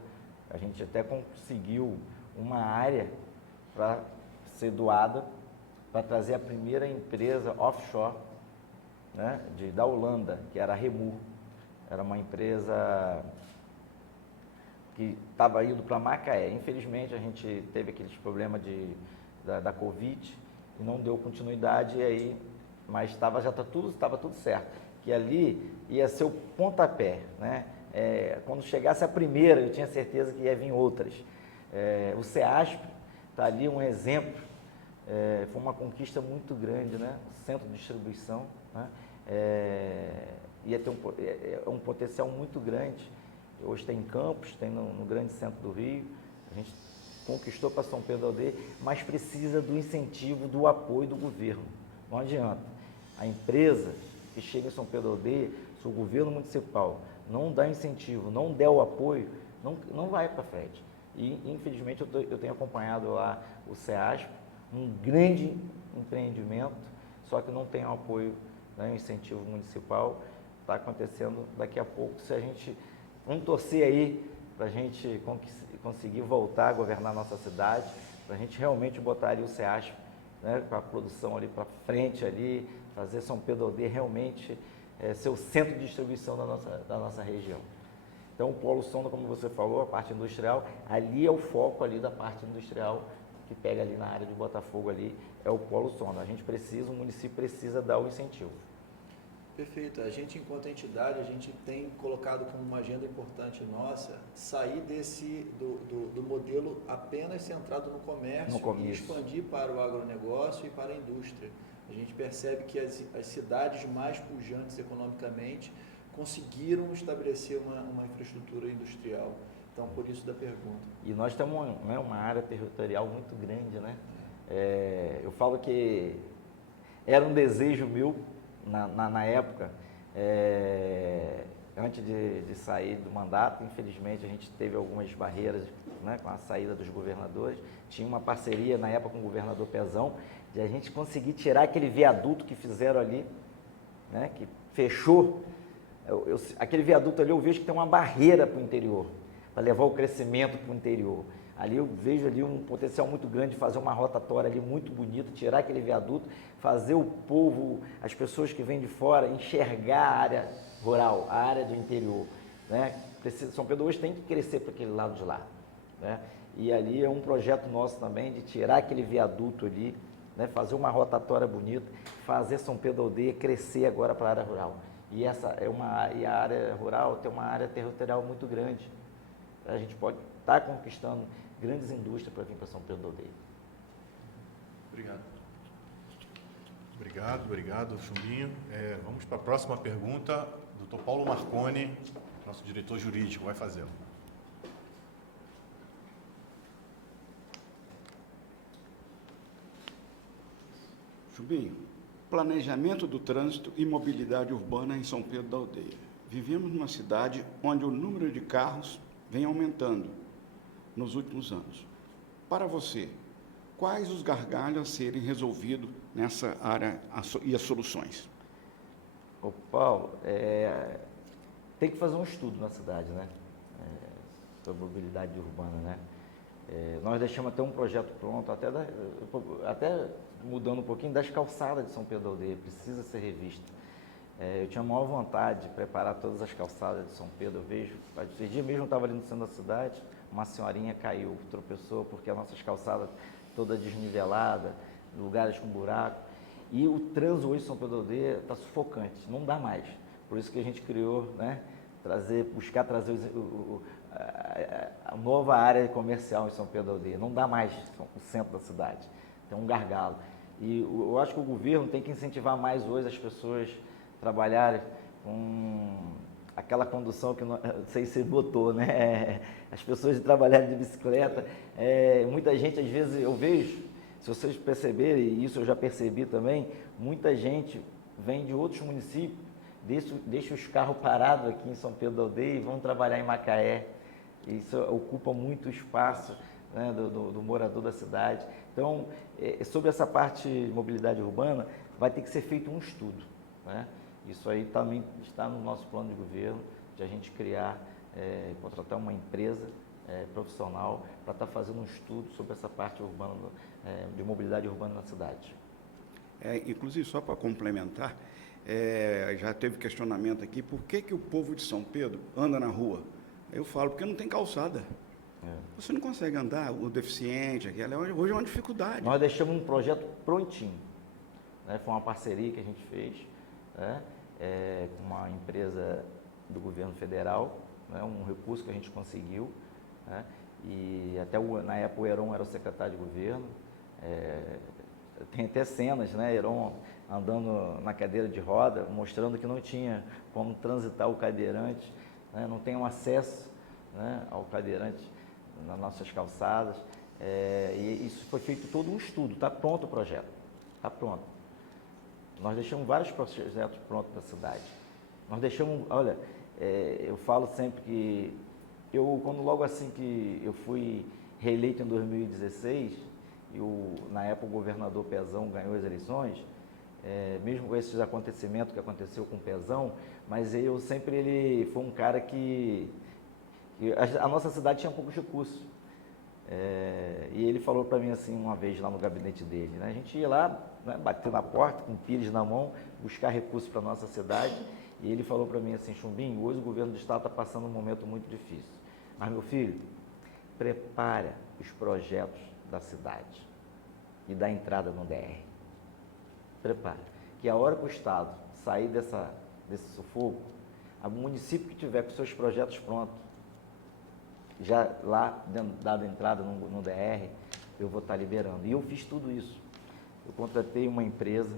A gente até conseguiu uma área para ser doada para trazer a primeira empresa offshore, né, da Holanda, que era a Remu. Era uma empresa que estava indo para Macaé. Infelizmente, a gente teve aqueles problemas da Covid e não deu continuidade, e aí, mas estava tudo certo. Que ali ia ser o pontapé, né? Quando chegasse a primeira, eu tinha certeza que ia vir outras. O CEASP está ali um exemplo. Foi uma conquista muito grande, né? Centro de distribuição, né? Ia ter um potencial muito grande. Hoje tem em Campos, tem no grande centro do Rio. A gente conquistou para São Pedro da Aldeia, mas precisa do incentivo, do apoio do governo. Não adianta. A empresa que chega em São Pedro da Aldeia, se o governo municipal não dá incentivo, não der o apoio, não vai para frente. E, infelizmente, eu tenho acompanhado lá o CEASP, um grande empreendimento, só que não tem o apoio, né, incentivo municipal. Está acontecendo daqui a pouco. Se a gente, vamos torcer aí para a gente conseguir voltar a governar a nossa cidade, para a gente realmente botar ali o CEASP, né, com a produção ali para frente, ali, fazer São Pedro da Aldeia realmente ser o centro de distribuição da nossa região. Então, o polo sonda, como você falou, a parte industrial, ali é o foco ali da parte industrial, que pega ali na área de Botafogo ali, é o polo sonda. O município precisa dar o incentivo. Perfeito. A gente, enquanto entidade, a gente tem colocado como uma agenda importante nossa sair do modelo apenas centrado no comércio e expandir para o agronegócio e para a indústria. A gente percebe que as cidades mais pujantes economicamente conseguiram estabelecer uma infraestrutura industrial. Então, por isso da pergunta. E nós temos uma área territorial muito grande, né? Eu falo que era um desejo meu, na época, antes de sair do mandato. Infelizmente, a gente teve algumas barreiras, né, com a saída dos governadores. Tinha uma parceria na época com o governador Pezão, de a gente conseguir tirar aquele viaduto que fizeram ali, né, que fechou, aquele viaduto ali eu vejo que tem uma barreira para o interior, para levar o crescimento para o interior. Ali eu vejo ali um potencial muito grande de fazer uma rotatória ali muito bonita, tirar aquele viaduto, fazer o povo, as pessoas que vêm de fora, enxergar a área rural, a área do interior, né? São Pedro hoje tem que crescer para aquele lado de lá, né? E ali é um projeto nosso também de tirar aquele viaduto ali, né? Fazer uma rotatória bonita, fazer São Pedro Aldeia crescer agora para a área rural. E e a área rural tem uma área territorial muito grande. A gente pode estar conquistando grandes indústrias para vir para São Pedro da Aldeia. Obrigado. Obrigado, Chumbinho. Vamos para a próxima pergunta. Dr. Paulo Marconi, nosso diretor jurídico, vai fazê-lo. Chumbinho, planejamento do trânsito e mobilidade urbana em São Pedro da Aldeia. Vivemos numa cidade onde o número de carros vem aumentando nos últimos anos. Para você, quais os gargalos a serem resolvidos nessa área e as soluções? Ô Paulo, tem que fazer um estudo na cidade, né? Sobre mobilidade urbana, né? Nós deixamos até um projeto pronto, até mudando um pouquinho das calçadas de São Pedro da Aldeia, precisa ser revista. Eu tinha a maior vontade de preparar todas as calçadas de São Pedro. Eu vejo, esse dia mesmo eu estava ali no centro da cidade, uma senhorinha caiu, tropeçou, porque as nossas calçadas toda desnivelada, lugares com buraco. E o trânsito hoje em São Pedro da Aldeia está sufocante, não dá mais. Por isso que a gente criou, né, buscar trazer a nova área comercial em São Pedro da Aldeia. Não dá mais o centro da cidade, tem um gargalo. E eu acho que o governo tem que incentivar mais hoje as pessoas trabalharem com aquela condução que não sei se botou, né? As pessoas trabalharem de bicicleta. Muita gente, às vezes, eu vejo, se vocês perceberem, e isso eu já percebi também, muita gente vem de outros municípios, deixa os carros parados aqui em São Pedro da Aldeia e vão trabalhar em Macaé. Isso ocupa muito espaço, né, do morador da cidade. Então, sobre essa parte de mobilidade urbana, vai ter que ser feito um estudo, né? Isso aí também está no nosso plano de governo, de a gente criar, contratar uma empresa profissional para estar fazendo um estudo sobre essa parte urbana, de mobilidade urbana na cidade. Inclusive, só para complementar, já teve questionamento aqui, por que o povo de São Pedro anda na rua? Eu falo, porque não tem calçada. Você não consegue andar, o deficiente, hoje é uma dificuldade. Nós deixamos um projeto prontinho, né? Foi uma parceria que a gente fez, né, com uma empresa do governo federal, né, um recurso que a gente conseguiu, né, e até na época o Heron era o secretário de governo. Tem até cenas, né, Heron andando na cadeira de roda, mostrando que não tinha como transitar o cadeirante, né, não tem um acesso, né, ao cadeirante nas nossas calçadas, e isso foi feito todo um estudo, está pronto o projeto, está pronto. Nós deixamos vários projetos prontos para a cidade. Nós deixamos, olha, eu falo sempre que quando logo assim que eu fui reeleito em 2016, na época o governador Pezão ganhou as eleições, mesmo com esses acontecimentos que aconteceu com o Pezão, mas ele foi um cara que a nossa cidade tinha poucos recursos. E ele falou para mim assim uma vez lá no gabinete dele, né? A gente ia lá, né, bater na porta com pires na mão, buscar recursos para a nossa cidade, e ele falou para mim assim: Chumbinho, hoje o governo do estado está passando um momento muito difícil, mas meu filho, prepara os projetos da cidade e dá entrada no DR. Prepara, que a hora que o estado sair desse sufoco, o município que tiver com seus projetos prontos, já lá dado entrada no DR, eu vou estar liberando. E eu fiz tudo isso. Eu contratei uma empresa,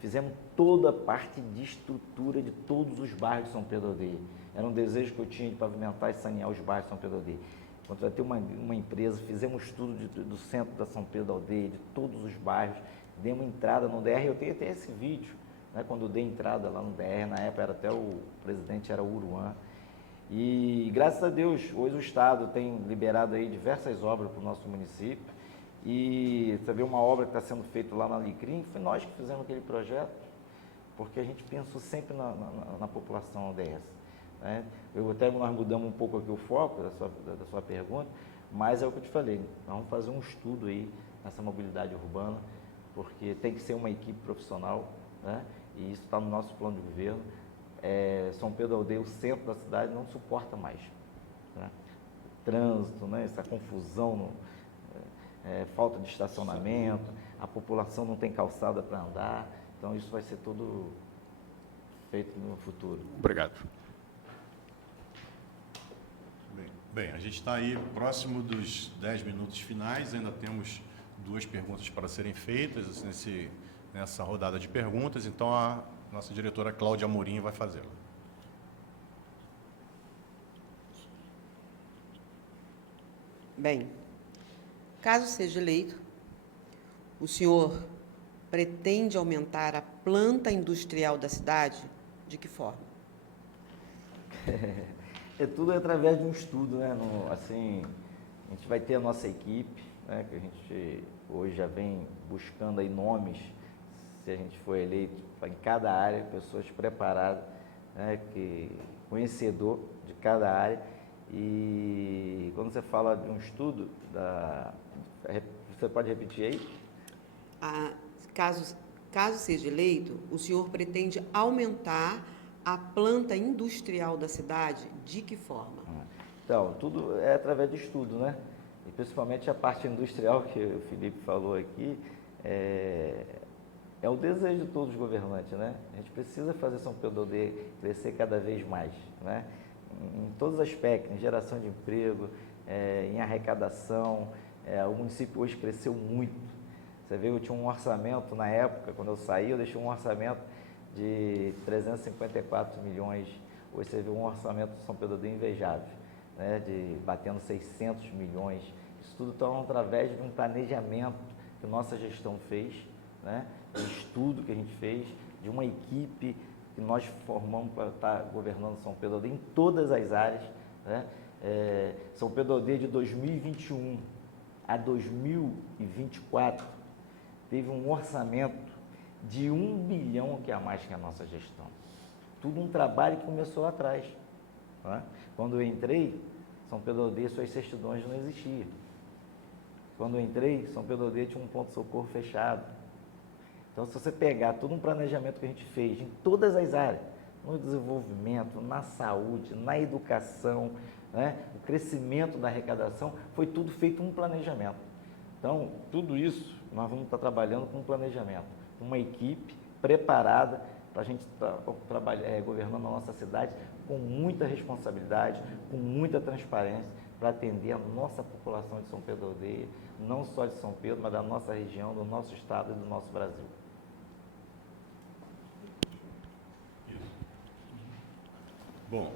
fizemos toda a parte de estrutura de todos os bairros de São Pedro da Aldeia. Era um desejo que eu tinha de pavimentar e sanear os bairros de São Pedro da Aldeia. Contratei uma empresa, fizemos tudo do centro da São Pedro da Aldeia, de todos os bairros, demos entrada no DR. Eu tenho até esse vídeo, né, quando eu dei entrada lá no DR, na época era até o presidente era o Uruan. E graças a Deus, hoje o Estado tem liberado aí diversas obras para o nosso município. E você vê uma obra que está sendo feita lá na Alecrim, foi nós que fizemos aquele projeto. porque a gente pensou sempre na população ODS. Né? Nós mudamos um pouco aqui o foco da sua pergunta, mas é o que eu te falei, nós vamos fazer um estudo aí nessa mobilidade urbana, porque tem que ser uma equipe profissional, né? E isso está no nosso plano de governo. São Pedro da Aldeia, o centro da cidade, não suporta mais. Né? Trânsito, né? Essa confusão, falta de estacionamento, a população não tem calçada para andar, então isso vai ser tudo feito no futuro. Obrigado. Bem, a gente está aí próximo dos 10 minutos finais, ainda temos 2 perguntas para serem feitas nessa rodada de perguntas, então a nossa diretora Cláudia Amorim vai fazê-la. Bem, caso seja eleito, o senhor pretende aumentar a planta industrial da cidade? De que forma? Tudo através de um estudo, né? Assim, a gente vai ter a nossa equipe, né? Que a gente hoje já vem buscando aí nomes, se a gente for eleito, em cada área, pessoas preparadas, né? Conhecedor de cada área. E quando você fala de um estudo, você pode repetir aí? Caso seja eleito, o senhor pretende aumentar a planta industrial da cidade? De que forma? Então, tudo é através de estudo, né? E principalmente a parte industrial que o Felipe falou aqui, é o desejo de todos os governantes, né? A gente precisa fazer São Pedro da Aldeia crescer cada vez mais, né? Em todos os aspectos, em geração de emprego, em arrecadação. O município hoje cresceu muito. Você vê, eu tinha um orçamento na época, quando eu saí, eu deixei um orçamento de 354 milhões. Hoje você vê um orçamento de São Pedro da Aldeia invejável, né? Batendo 600 milhões. Isso tudo está através de um planejamento que nossa gestão fez, né? De estudo que a gente fez, de uma equipe que nós formamos para estar governando São Pedro da Aldeia em todas as áreas, né? São Pedro da Aldeia de 2021 a 2024 teve um orçamento de 1 bilhão, que é a mais que a nossa gestão. Tudo um trabalho que começou lá atrás. Né? Quando eu entrei, São Pedro da Aldeia, suas certidões não existiam. Quando eu entrei, São Pedro da Aldeia tinha um ponto-socorro fechado. Então, se você pegar todo um planejamento que a gente fez em todas as áreas, no desenvolvimento, na saúde, na educação, né? O crescimento da arrecadação, foi tudo feito um planejamento. Então, tudo isso nós vamos estar trabalhando com um planejamento, uma equipe preparada para a gente trabalhar, governando a nossa cidade com muita responsabilidade, com muita transparência, para atender a nossa população de São Pedro da Aldeia, não só de São Pedro, mas da nossa região, do nosso estado e do nosso Brasil. Bom,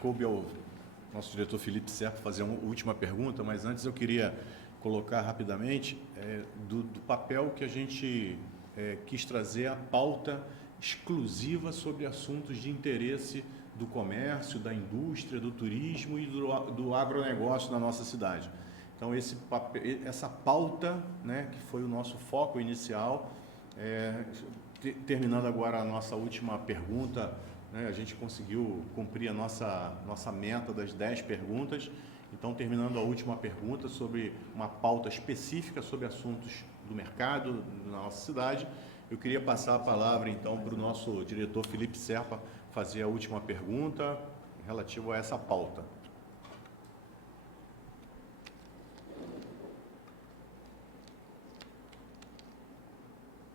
coube ao nosso diretor Felipe Serpa fazer uma última pergunta, mas antes eu queria colocar rapidamente do papel que a gente quis trazer a pauta exclusiva sobre assuntos de interesse do comércio, da indústria, do turismo e do agronegócio na nossa cidade. Então, essa pauta, né, que foi o nosso foco inicial, terminando agora a nossa última pergunta, né, a gente conseguiu cumprir a nossa meta das 10 perguntas. Então, terminando a última pergunta sobre uma pauta específica sobre assuntos do mercado na nossa cidade, eu queria passar a palavra, então, para o nosso diretor Felipe Serpa fazer a última pergunta relativa a essa pauta.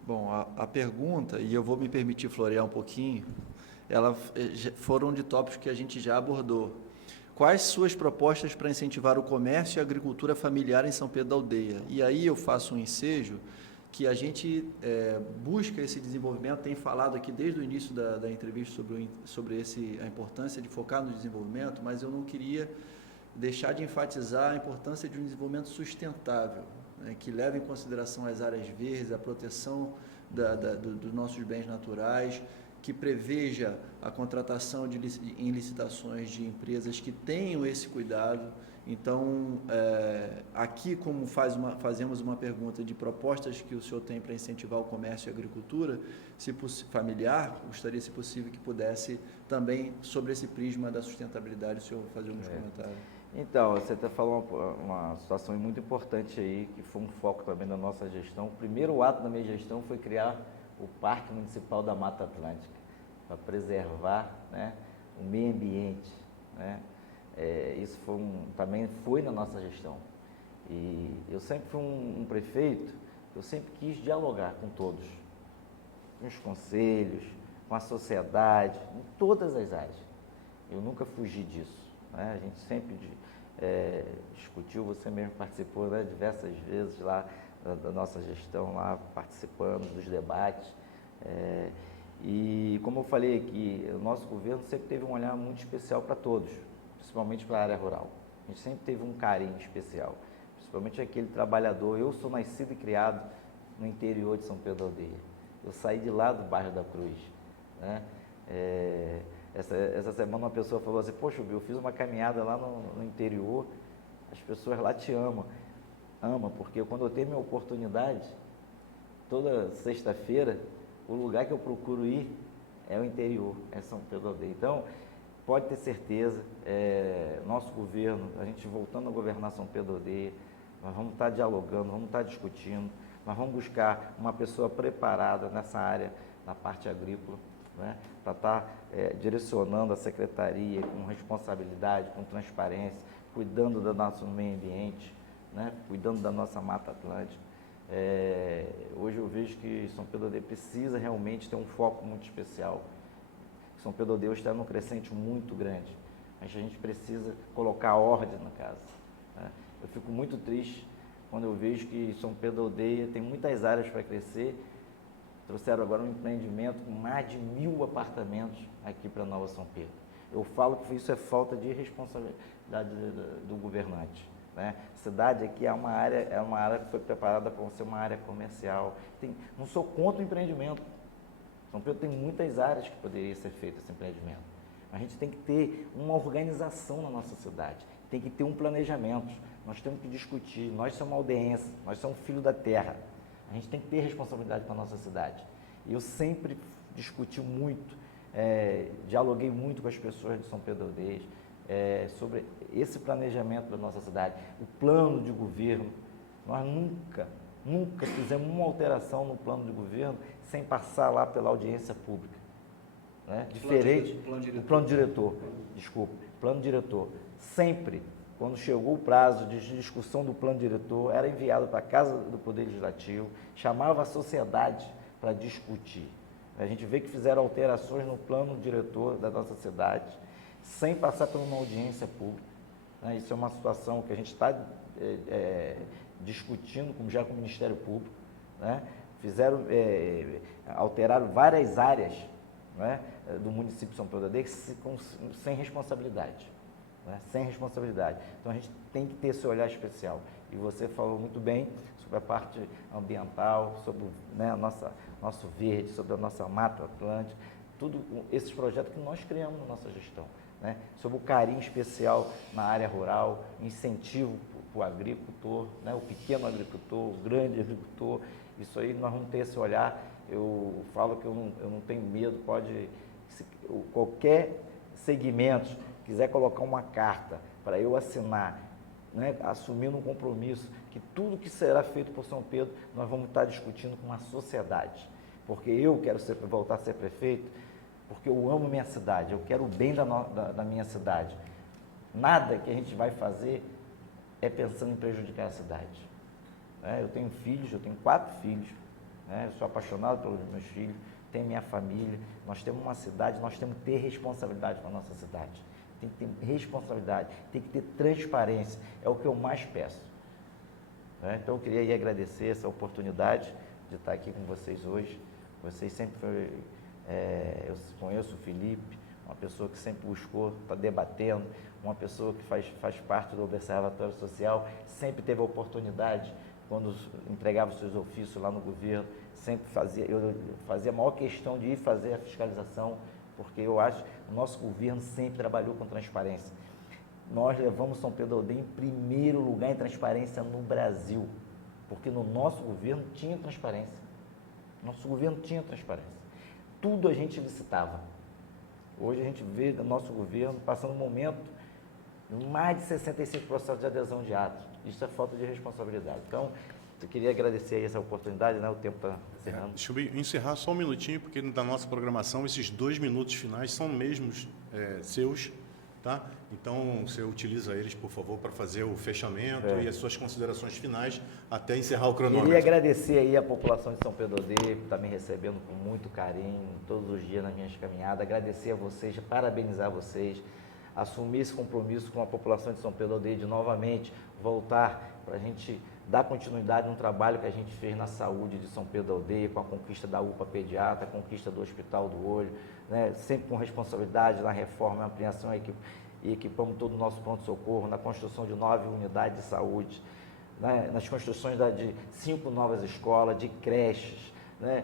Bom, a pergunta, e eu vou me permitir florear um pouquinho, foram de tópicos que a gente já abordou. Quais suas propostas para incentivar o comércio e a agricultura familiar em São Pedro da Aldeia? E aí eu faço um ensejo que a gente busca esse desenvolvimento, tem falado aqui desde o início da entrevista sobre a importância de focar no desenvolvimento, mas eu não queria deixar de enfatizar a importância de um desenvolvimento sustentável, né, que leve em consideração as áreas verdes, a proteção dos nossos bens naturais, que preveja a contratação em licitações de empresas que tenham esse cuidado Então, aqui, como fazemos uma pergunta de propostas que o senhor tem para incentivar o comércio e a agricultura familiar, gostaria, se possível, que pudesse também, sobre esse prisma da sustentabilidade, o senhor fazer alguns comentários. Então, você até falou uma situação muito importante aí, que foi um foco também da nossa gestão. O primeiro ato da minha gestão foi criar o Parque Municipal da Mata Atlântica, para preservar, né, o meio ambiente, né? Isso também foi na nossa gestão. E eu sempre fui um prefeito, eu sempre quis dialogar com todos, com os conselhos, com a sociedade, em todas as áreas. Eu nunca fugi disso, né? A gente sempre discutiu, você mesmo participou, né, diversas vezes lá da nossa gestão, lá participando dos debates. E como eu falei aqui, o nosso governo sempre teve um olhar muito especial para todos, principalmente para a área rural. A gente sempre teve um carinho especial, principalmente aquele trabalhador. Eu sou nascido e criado no interior de São Pedro da Aldeia. Eu saí de lá do bairro da Cruz, né? Essa semana uma pessoa falou assim: poxa, eu fiz uma caminhada lá no interior, as pessoas lá te amam, porque quando eu tenho minha oportunidade, toda sexta-feira, o lugar que eu procuro ir é o interior, é São Pedro da Aldeia. Então, pode ter certeza, nosso governo, a gente voltando a governar São Pedro da Aldeia, nós vamos estar dialogando, vamos estar discutindo, nós vamos buscar uma pessoa preparada nessa área, na parte agrícola, né, para estar direcionando a secretaria com responsabilidade, com transparência, cuidando do nosso meio ambiente, né, cuidando da nossa Mata Atlântica. Hoje eu vejo que São Pedro da Aldeia precisa realmente ter um foco muito especial. São Pedro da Aldeia está num crescente muito grande, mas a gente precisa colocar ordem na casa, né? Eu fico muito triste quando eu vejo que São Pedro da Aldeia tem muitas áreas para crescer. Trouxeram agora um empreendimento com mais de 1.000 apartamentos aqui para Nova São Pedro. Eu falo que isso é falta de responsabilidade do governante, né? A cidade aqui é uma área que foi preparada para ser uma área comercial. Não sou contra o empreendimento. São Pedro tem muitas áreas que poderia ser feito esse empreendimento. A gente tem que ter uma organização na nossa cidade, tem que ter um planejamento. Nós temos que discutir, nós somos aldeenses, nós somos filhos da terra. A gente tem que ter responsabilidade com a nossa cidade. E eu sempre discuti muito, dialoguei muito com as pessoas de São Pedro da Aldeia sobre esse planejamento da nossa cidade, o plano de governo. Nós nunca fizemos uma alteração no plano de governo sem passar lá pela audiência pública, né? Diferente do plano diretor, plano diretor. Sempre, quando chegou o prazo de discussão do plano diretor, era enviado para a Casa do Poder Legislativo, chamava a sociedade para discutir. A gente vê que fizeram alterações no plano diretor da nossa cidade, sem passar por uma audiência pública, né? Isso é uma situação que a gente está discutindo já com o Ministério Público, né? Alteraram várias áreas, né, do município de São Pedro da Aldeia sem responsabilidade, né? Sem responsabilidade. Então a gente tem que ter esse olhar especial. E você falou muito bem sobre a parte ambiental, sobre, né, nosso verde, sobre a nossa Mata Atlântica, tudo esses projetos que nós criamos na nossa gestão, né? Sobre o carinho especial na área rural, incentivo para o agricultor, né, o pequeno agricultor, o grande agricultor. Isso aí nós vamos ter esse olhar. Eu falo que eu não tenho medo, qualquer segmento quiser colocar uma carta para eu assinar, né, assumindo um compromisso, que tudo que será feito por São Pedro, nós vamos estar discutindo com a sociedade. Porque eu quero voltar a ser prefeito, porque eu amo minha cidade, eu quero o bem da minha cidade. Nada que a gente vai fazer é pensando em prejudicar a cidade. Eu tenho filhos, eu tenho 4 filhos, né? Eu sou apaixonado pelos meus filhos, tenho minha família. Nós temos uma cidade, nós temos que ter responsabilidade com a nossa cidade. Tem que ter responsabilidade, tem que ter transparência, é o que eu mais peço, né? Então eu queria agradecer essa oportunidade de estar aqui com vocês hoje. Vocês sempre foram, eu conheço o Felipe, uma pessoa que sempre buscou estar debatendo, uma pessoa que faz parte do Observatório Social, sempre teve a oportunidade, quando entregava os seus ofícios lá no governo, eu fazia a maior questão de ir fazer a fiscalização, porque eu acho que o nosso governo sempre trabalhou com transparência. nós levamos São Pedro da Aldeia em primeiro lugar em transparência no Brasil, porque no nosso governo tinha transparência. Nosso governo tinha transparência. Tudo a gente licitava. Hoje a gente vê no nosso governo passando um momento, mais de 65 processos de adesão de atos. Isso é falta de responsabilidade. Então, eu queria agradecer aí essa oportunidade, né? O tempo está encerrando. Deixa eu encerrar só um minutinho, porque da nossa programação, esses 2 minutos finais são mesmos seus, tá? Então, você utiliza eles, por favor, para fazer o fechamento e as suas considerações finais, até encerrar o cronômetro. Queria agradecer aí a população de São Pedro da Aldeia, que está me recebendo com muito carinho, todos os dias nas minhas caminhadas. Agradecer a vocês, parabenizar vocês, assumir esse compromisso com a população de São Pedro da Aldeia de novamente voltar para a gente dar continuidade no trabalho que a gente fez na saúde de São Pedro da Aldeia, com a conquista da UPA Pediatra, a conquista do Hospital do Olho, né? Sempre com responsabilidade na reforma, na ampliação e equipamos todo o nosso pronto-socorro, na construção de 9 unidades de saúde, né? Nas construções de 5 novas escolas, de creches, né?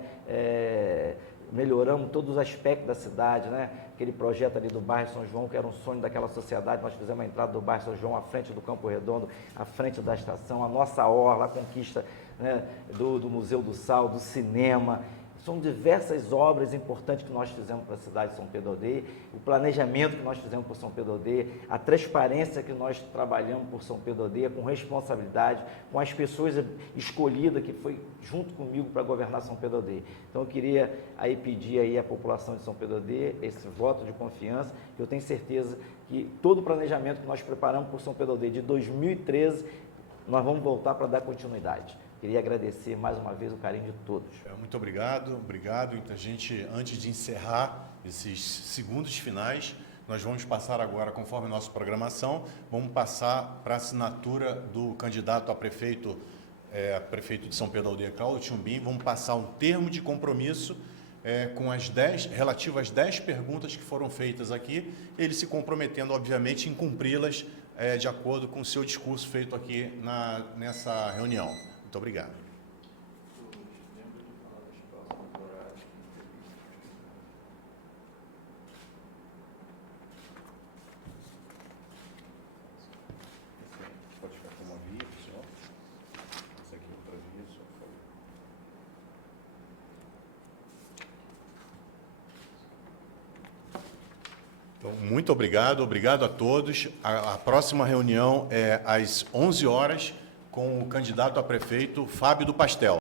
Melhoramos todos os aspectos da cidade, né? Aquele projeto ali do bairro São João, que era um sonho daquela sociedade, nós fizemos a entrada do bairro São João à frente do Campo Redondo, à frente da estação, a nossa orla, a conquista, né, do Museu do Sal, do cinema. São diversas obras importantes que nós fizemos para a cidade de São Pedro da Aldeia, o planejamento que nós fizemos por São Pedro da Aldeia, a transparência que nós trabalhamos por São Pedro da Aldeia, com responsabilidade, com as pessoas escolhidas que foi junto comigo para governar São Pedro da Aldeia. Então eu queria aí pedir aí à população de São Pedro da Aldeia esse voto de confiança, que eu tenho certeza que todo o planejamento que nós preparamos por São Pedro da Aldeia de 2013, nós vamos voltar para dar continuidade. Queria agradecer mais uma vez o carinho de todos. Muito obrigado, obrigado. Então, a gente, antes de encerrar esses segundos finais, nós vamos passar agora, conforme a nossa programação, vamos passar para a assinatura do candidato a prefeito de São Pedro da Aldeia, Cláudio Chumbim. Vamos passar um termo de compromisso com relativo às 10 perguntas que foram feitas aqui, ele se comprometendo, obviamente, em cumpri-las de acordo com o seu discurso feito aqui nessa reunião. Muito obrigado. Pode ficar como aviso, senhor. Esse aqui é outro aviso, por favor. Então, muito obrigado, obrigado a todos. A próxima reunião é às 11 horas com o candidato a prefeito Fábio do Pastel.